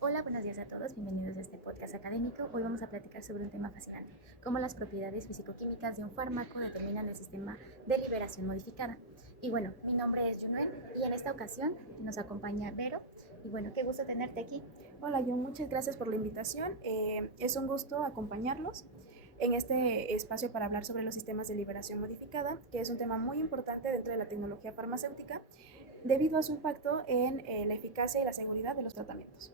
Hola, buenos días a todos, bienvenidos a este podcast académico. Hoy vamos a platicar sobre un tema fascinante, cómo las propiedades físico-químicas de un fármaco determinan el sistema de liberación modificada. Y bueno, mi nombre es Junuen y en esta ocasión nos acompaña Vero. Y bueno, qué gusto tenerte aquí. Hola, John, muchas gracias por la invitación. Es un gusto acompañarlos en este espacio para hablar sobre los sistemas de liberación modificada, que es un tema muy importante dentro de la tecnología farmacéutica debido a su impacto en la eficacia y la seguridad de los tratamientos.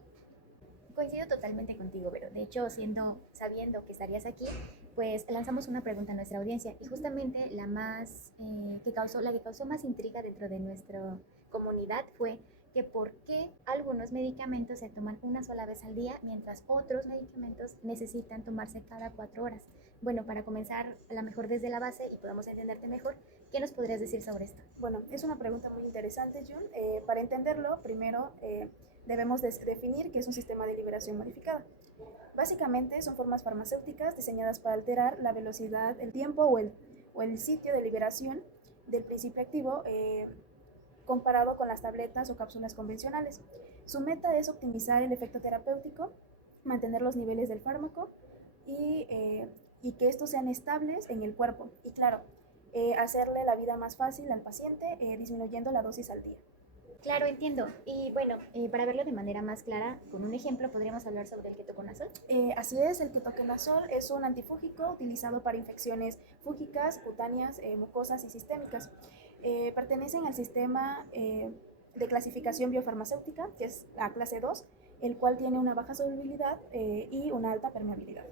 Coincido totalmente contigo, Vero. De hecho, sabiendo que estarías aquí, pues lanzamos una pregunta a nuestra audiencia y justamente la que causó más intriga dentro de nuestra comunidad fue que por qué algunos medicamentos se toman una sola vez al día, mientras otros medicamentos necesitan tomarse cada 4 horas. Bueno, para comenzar a lo mejor desde la base y podamos entenderte mejor, ¿qué nos podrías decir sobre esto? Bueno, es una pregunta muy interesante, John. Para entenderlo, primero debemos definir qué es un sistema de liberación modificada. Básicamente son formas farmacéuticas diseñadas para alterar la velocidad, el tiempo o el sitio de liberación del principio activo comparado con las tabletas o cápsulas convencionales. Su meta es optimizar el efecto terapéutico, mantener los niveles del fármaco y que estos sean estables en el cuerpo. Y claro, hacerle la vida más fácil al paciente disminuyendo la dosis al día. Claro, entiendo. Y bueno, para verlo de manera más clara, con un ejemplo, podríamos hablar sobre el ketoconazol. Así es, el ketoconazol es un antifúngico utilizado para infecciones fúngicas, cutáneas, mucosas y sistémicas. Pertenecen al sistema de clasificación biofarmacéutica, que es la clase 2, el cual tiene una baja solubilidad y una alta permeabilidad.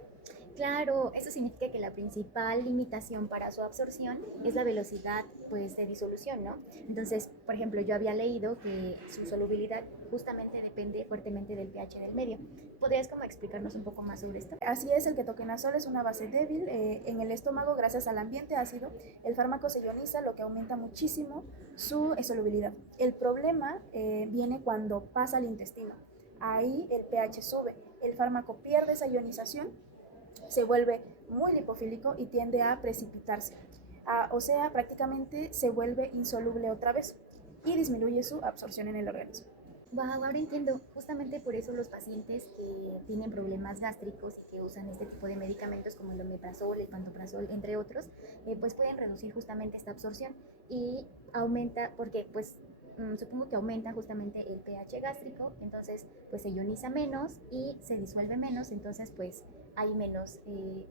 Claro, eso significa que la principal limitación para su absorción es la velocidad pues, de disolución, ¿no? Entonces, por ejemplo, yo había leído que su solubilidad justamente depende fuertemente del pH del medio. ¿Podrías como explicarnos un poco más sobre esto? Así es, el ketoconazol es una base débil en el estómago gracias al ambiente ácido. El fármaco se ioniza, lo que aumenta muchísimo su solubilidad. El problema viene cuando pasa al intestino. Ahí el pH sube, el fármaco pierde esa ionización, se vuelve muy lipofílico y tiende a precipitarse. O sea, prácticamente se vuelve insoluble otra vez y disminuye su absorción en el organismo. Wow, ahora entiendo. Justamente por eso los pacientes que tienen problemas gástricos y que usan este tipo de medicamentos como el omeprazol, el pantoprazol, entre otros, pues pueden reducir justamente esta absorción y aumenta, porque pues supongo que aumenta justamente el pH gástrico, entonces pues se ioniza menos y se disuelve menos, entonces pues hay menos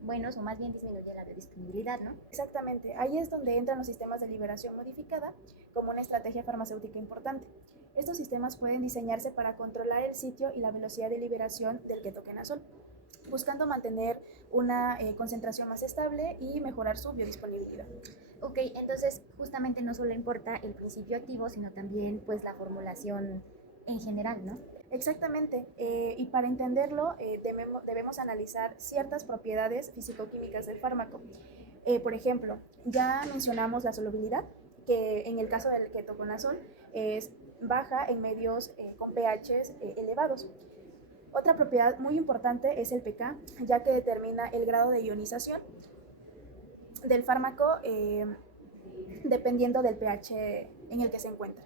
buenos o más bien disminuye la biodisponibilidad, ¿no? Exactamente, ahí es donde entran los sistemas de liberación modificada como una estrategia farmacéutica importante. Estos sistemas pueden diseñarse para controlar el sitio y la velocidad de liberación del ketoconazol, buscando mantener una concentración más estable y mejorar su biodisponibilidad. Ok, entonces justamente no solo importa el principio activo, sino también pues la formulación en general, ¿no? Exactamente, y para entenderlo debemos analizar ciertas propiedades físico-químicas del fármaco. Por ejemplo, ya mencionamos la solubilidad, que en el caso del ketoconazol es baja en medios con pHs elevados. Otra propiedad muy importante es el pK, ya que determina el grado de ionización del fármaco dependiendo del pH en el que se encuentra.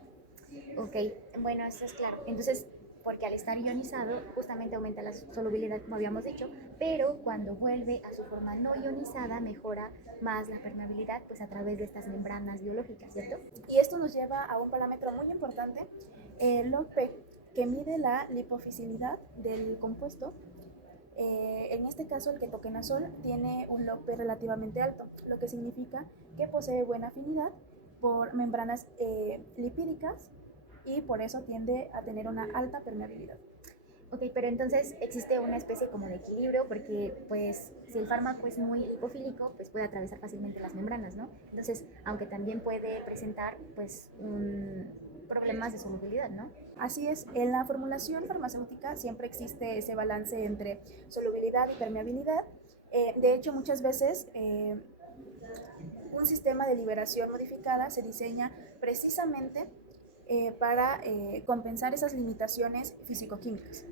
Ok, bueno, eso es claro. Entonces, porque al estar ionizado, justamente aumenta la solubilidad, como habíamos dicho, pero cuando vuelve a su forma no ionizada, mejora más la permeabilidad, pues a través de estas membranas biológicas, ¿cierto? Y esto nos lleva a un parámetro muy importante, el log-P, que mide la lipofilidad del compuesto. En este caso, el ketoconazol tiene un log-P relativamente alto, lo que significa que posee buena afinidad por membranas lipídicas y por eso tiende a tener una alta permeabilidad. Ok, pero entonces existe una especie como de equilibrio porque pues si el fármaco es muy lipofílico, pues puede atravesar fácilmente las membranas, ¿no? Entonces, aunque también puede presentar pues problemas de solubilidad, ¿no? Así es, en la formulación farmacéutica siempre existe ese balance entre solubilidad y permeabilidad. De hecho, muchas veces un sistema de liberación modificada se diseña precisamente para compensar esas limitaciones físico-químicas.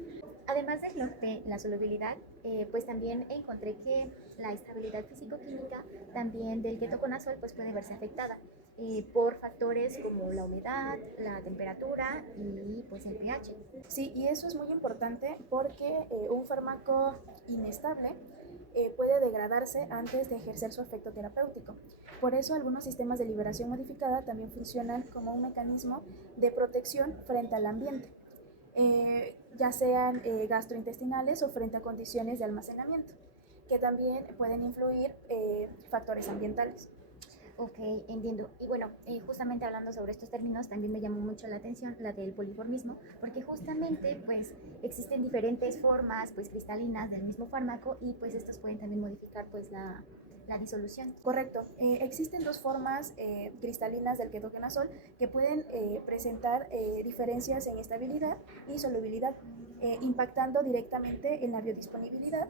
Además del norte, la solubilidad, pues también encontré que la estabilidad físico-química también del ketoconazol pues puede verse afectada. por factores como la humedad, la temperatura y pues el pH. Sí, y eso es muy importante porque un fármaco inestable puede degradarse antes de ejercer su efecto terapéutico. Por eso algunos sistemas de liberación modificada también funcionan como un mecanismo de protección frente al ambiente, ya sean gastrointestinales o frente a condiciones de almacenamiento, que también pueden influir factores ambientales. Ok, entiendo. Y bueno, justamente hablando sobre estos términos, también me llamó mucho la atención la del poliformismo, porque justamente pues existen diferentes formas pues cristalinas del mismo fármaco y pues estos pueden también modificar pues la disolución. Correcto. Existen dos formas cristalinas del ketoconazol que pueden presentar diferencias en estabilidad y solubilidad, impactando directamente en la biodisponibilidad.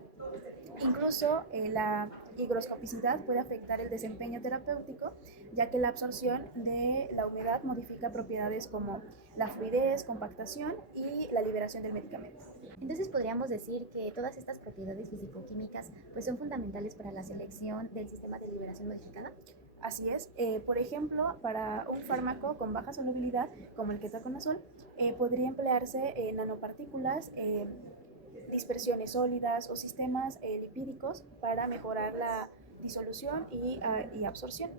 Incluso la higroscopicidad puede afectar el desempeño terapéutico, ya que la absorción de la humedad modifica propiedades como la fluidez, compactación y la liberación del medicamento. Entonces podríamos decir que todas estas propiedades fisicoquímicas pues son fundamentales para la selección del sistema de liberación modificada. Así es. Por ejemplo, para un fármaco con baja solubilidad, como el ketoconazol, podría emplearse nanopartículas, dispersiones sólidas o sistemas lipídicos para mejorar la disolución y absorción.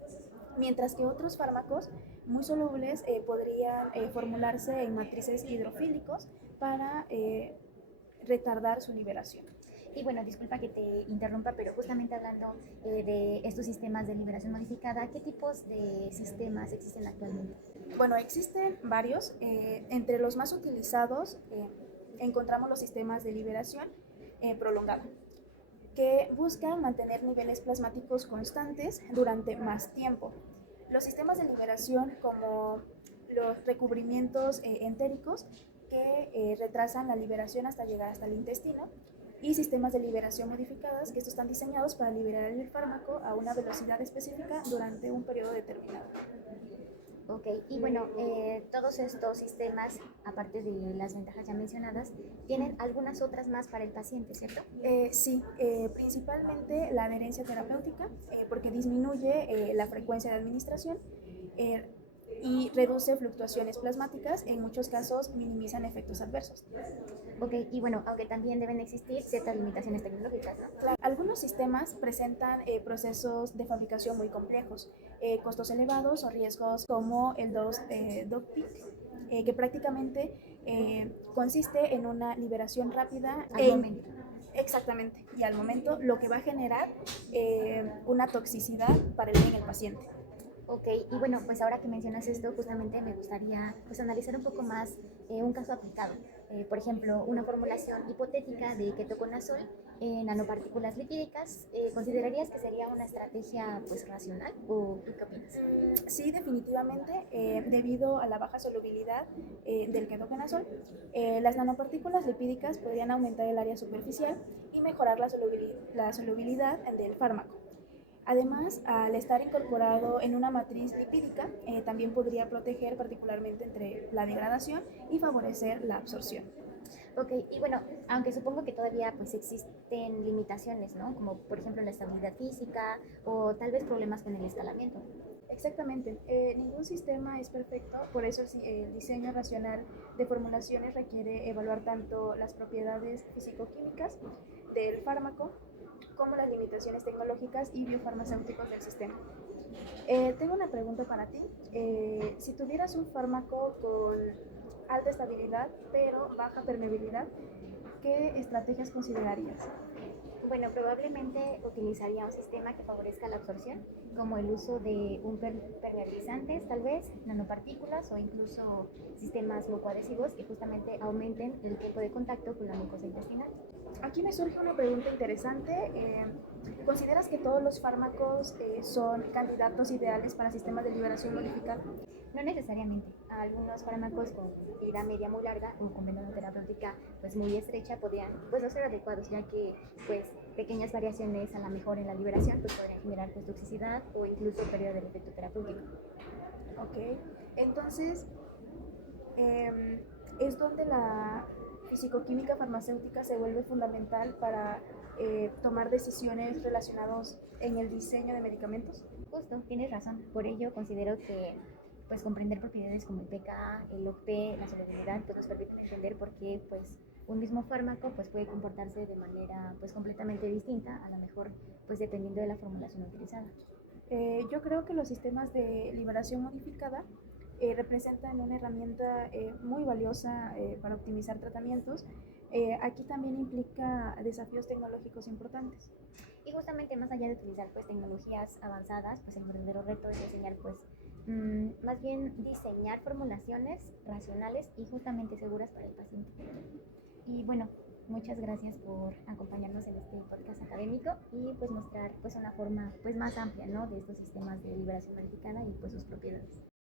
Mientras que otros fármacos muy solubles podrían formularse en matrices hidrofílicos para retardar su liberación. Y bueno, disculpa que te interrumpa, pero justamente hablando de estos sistemas de liberación modificada, ¿qué tipos de sistemas existen actualmente? Bueno, existen varios. Entre los más utilizados encontramos los sistemas de liberación prolongada, que buscan mantener niveles plasmáticos constantes durante más tiempo. Los sistemas de liberación como los recubrimientos entéricos que retrasan la liberación hasta llegar hasta el intestino, y sistemas de liberación modificadas, que estos están diseñados para liberar el fármaco a una velocidad específica durante un periodo determinado. Ok, y bueno, todos estos sistemas, aparte de las ventajas ya mencionadas, tienen algunas otras más para el paciente, ¿cierto? Sí, principalmente la adherencia terapéutica, porque disminuye la frecuencia de administración y reduce fluctuaciones plasmáticas, en muchos casos minimizan efectos adversos. Ok, y bueno, aunque también deben existir ciertas limitaciones tecnológicas, ¿no? Claro, algunos sistemas presentan procesos de fabricación muy complejos, costos elevados o riesgos como el dose-doping, que prácticamente consiste en una liberación rápida Al momento. Exactamente, y al momento lo que va a generar una toxicidad para el bien del paciente. Ok, y bueno, pues ahora que mencionas esto, justamente me gustaría pues analizar un poco más un caso aplicado. Por ejemplo, una formulación hipotética de ketoconazol en nanopartículas lipídicas. ¿Considerarías que sería una estrategia pues racional o tú qué opinas? Sí, definitivamente, debido a la baja solubilidad del ketoconazol, las nanopartículas lipídicas podrían aumentar el área superficial y mejorar la solubilidad del fármaco. Además, al estar incorporado en una matriz lipídica, también podría proteger particularmente entre la degradación y favorecer la absorción. Ok, y bueno, aunque supongo que todavía pues existen limitaciones, ¿no? Como por ejemplo la estabilidad física o tal vez problemas con el escalamiento. Exactamente, ningún sistema es perfecto, por eso el diseño racional de formulaciones requiere evaluar tanto las propiedades físico-químicas del fármaco como las limitaciones tecnológicas y biofarmacéuticos del sistema. Tengo una pregunta para ti. Si tuvieras un fármaco con alta estabilidad pero baja permeabilidad, ¿qué estrategias considerarías? Bueno, probablemente utilizaría un sistema que favorezca la absorción, como el uso de permeabilizantes, tal vez, nanopartículas o incluso sistemas mucoadhesivos que justamente aumenten el tiempo de contacto con la mucosa intestinal. Aquí me surge una pregunta interesante. ¿Consideras que todos los fármacos son candidatos ideales para sistemas de liberación modificada? No necesariamente. Algunos fármacos con vida media muy larga o con ventana terapéutica pues muy estrecha podrían pues no ser adecuados, ya que pues pequeñas variaciones a la mejor en la liberación pues podrían generar pues toxicidad o incluso pérdida del efecto terapéutico. Ok, entonces es donde la fisicoquímica farmacéutica se vuelve fundamental para tomar decisiones relacionadas en el diseño de medicamentos. Justo, tienes razón. Por ello considero que pues comprender propiedades como el pKa, el OP, la solubilidad, pues nos permiten entender por qué pues un mismo fármaco pues puede comportarse de manera pues completamente distinta, a lo mejor pues dependiendo de la formulación utilizada. Yo creo que los sistemas de liberación modificada representan una herramienta muy valiosa para optimizar tratamientos. Aquí también implica desafíos tecnológicos importantes. Y justamente más allá de utilizar pues tecnologías avanzadas, pues el verdadero reto es diseñar pues más bien diseñar formulaciones racionales y justamente seguras para el paciente. Y bueno, muchas gracias por acompañarnos en este podcast académico y pues mostrar pues una forma pues más amplia, ¿no?, de estos sistemas de liberación modificada y pues sus propiedades.